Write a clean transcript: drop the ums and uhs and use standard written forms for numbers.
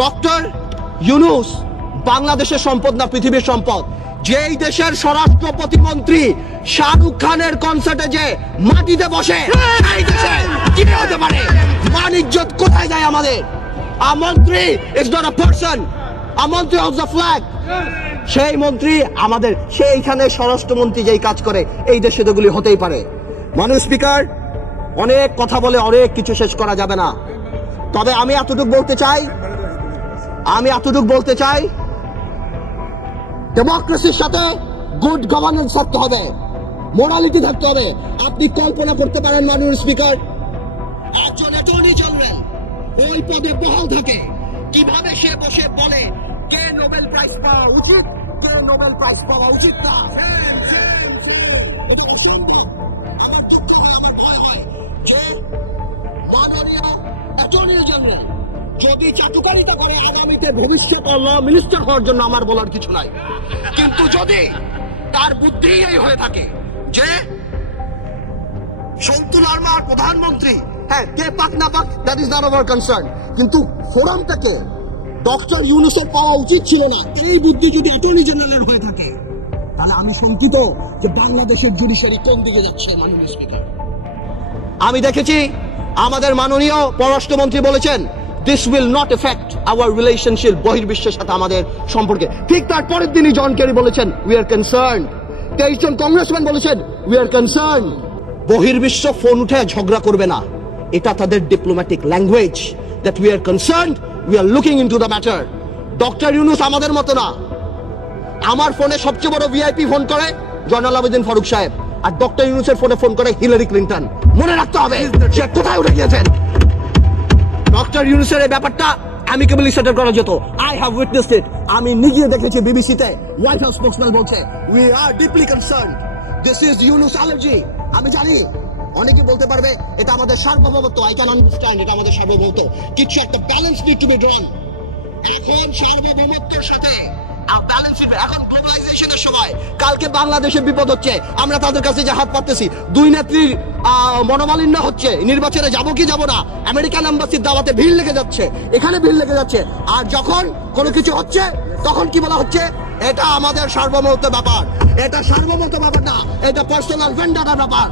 Doctor Yunus বাংলাদেশের সম্পদ না পৃথিবীর সম্পদ? যেই দেশের স্বরাষ্ট্র প্রতিমন্ত্রী শাহরুখ খানের কনসার্টে যে মাটিতে বসে, এই দেশে কি হতে পারে? মান ইজ্জত কোথায় যায় আমাদের? আ মন্ত্রী ইজ নট আ পারসন, আ মন্ত্রী অফ দ্য ফ্ল্যাগ। সেই মন্ত্রী আমাদের, সেইখানে স্বরাষ্ট্রমন্ত্রী যেই কাজ করে, এই দেশে তোগুলি হতেই পারে। মাননীয় স্পিকার, অনেক কথা বলে অনেক কিছু শেষ করা যাবে না, তবে আমি এতটুকু বলতে চাই ডেমোক্রেসির সাথে গুড গভর্নেন্স থাকতে হবে, মোরালিটি থাকতে হবে। আপনি কল্পনা করতে পারেন মাননীয় স্পিকার, একজন অ্যাটর্নি জেনারেল ওই পদে বহাল থাকে, কিভাবে সে বসে বলে কে নোবেল প্রাইজ পাওয়া উচিত, কে নোবেল প্রাইজ পাওয়া উচিত না। এটা অসম্ভব। আমার ভয় হয় যে মাননীয় অ্যাটর্নি জেনারেল যদি চাটুকারিতা করে, আগামীতে ভবিষ্যৎ ল মিনিস্টার হওয়ার জন্য আমার বলার কিছু নাই, কিন্তু যদি তার বুদ্ধি এই হয়ে থাকে যে সন্তু লারমার প্রধানমন্ত্রী, হ্যাঁ কে পাক না পাক that is not our concern, কিন্তু ফোরামটাকে ডক্টর ইউনূসের পাওয়া উচিত ছিল না, এই বুদ্ধি যদি অ্যাটর্নি জেনারেলের হয়ে থাকে, তাহলে আমি শঙ্কিত যে বাংলাদেশের জুডিশিয়ারি কোন দিকে যাচ্ছে। মাননীয় স্পিকার, আমি দেখেছি আমাদের মাননীয় পররাষ্ট্রমন্ত্রী বলেছেন this will not affect our relationship বহির্বিশ্বের সাথে আমাদের সম্পর্কে। ঠিক তার পরের দিনই জন কেরি বলেছেন we are concerned, 23 জন কংগ্রেসম্যান বলেছেন we are concerned। বহির্বিশ্ব ফোন উঠে ঝগড়া করবে না, এটা তাদের diplomatic language, that we are concerned, we are looking into the matter। Doctor Yunus আমাদের মতো না। আমার ফোনে সবচেয়ে বড় ভিআইপি ফোন করে জয়নাল আবেদিন ফারুক সাহেব, আর ডক্টর ইউনূসের ফোনে ফোন করে হিলারি ক্লিন্টন। মনে রাখতে হবে সে কোথায় উঠে গিয়েছেন। ডক্টর ইউনূসের এই ব্যাপারটা অ্যামিকেবলি সেটেল করা যেত। আই হ্যাভ উইটনেসড ইট, আমি নিজে দেখেছি বিবিসিতে হোয়াইট হাউস স্পোকসম্যান বলছে we are deeply concerned, this is Yunus allergy. আমি জানি অনেকে বলতে পারবে এটা আমাদের সার্বভৌমত্ব, আই ক্যান আন্ডারস্ট্যান্ড, এটা আমাদের সার্বভৌমত্ব, কিছু একটা ব্যালেন্স নিড টু বি ড্রন। এখন সার্বভৌমত্বের সাথে এখন গ্লোবালাইজেশনের সময়, কালকে বাংলাদেশের বিপদ হচ্ছে, আমরা তাদের কাছে যে হাত পাততেছি, দুই নেত্রীর মনোমালিন্য হচ্ছে, নির্বাচনে যাবো কি যাবো না, আমেরিকান এম্বাসির দাওয়াতে ভিড় লেগে যাচ্ছে, এখানে ভিড় লেগে যাচ্ছে, আর যখন কোনো কিছু হচ্ছে তখন কি বলা হচ্ছে এটা আমাদের সার্বভৌমত্ব ব্যাপার। এটা সার্বভৌমত্ব ব্যাপার না, এটা পার্সোনাল ভেন্ডারের ব্যাপার।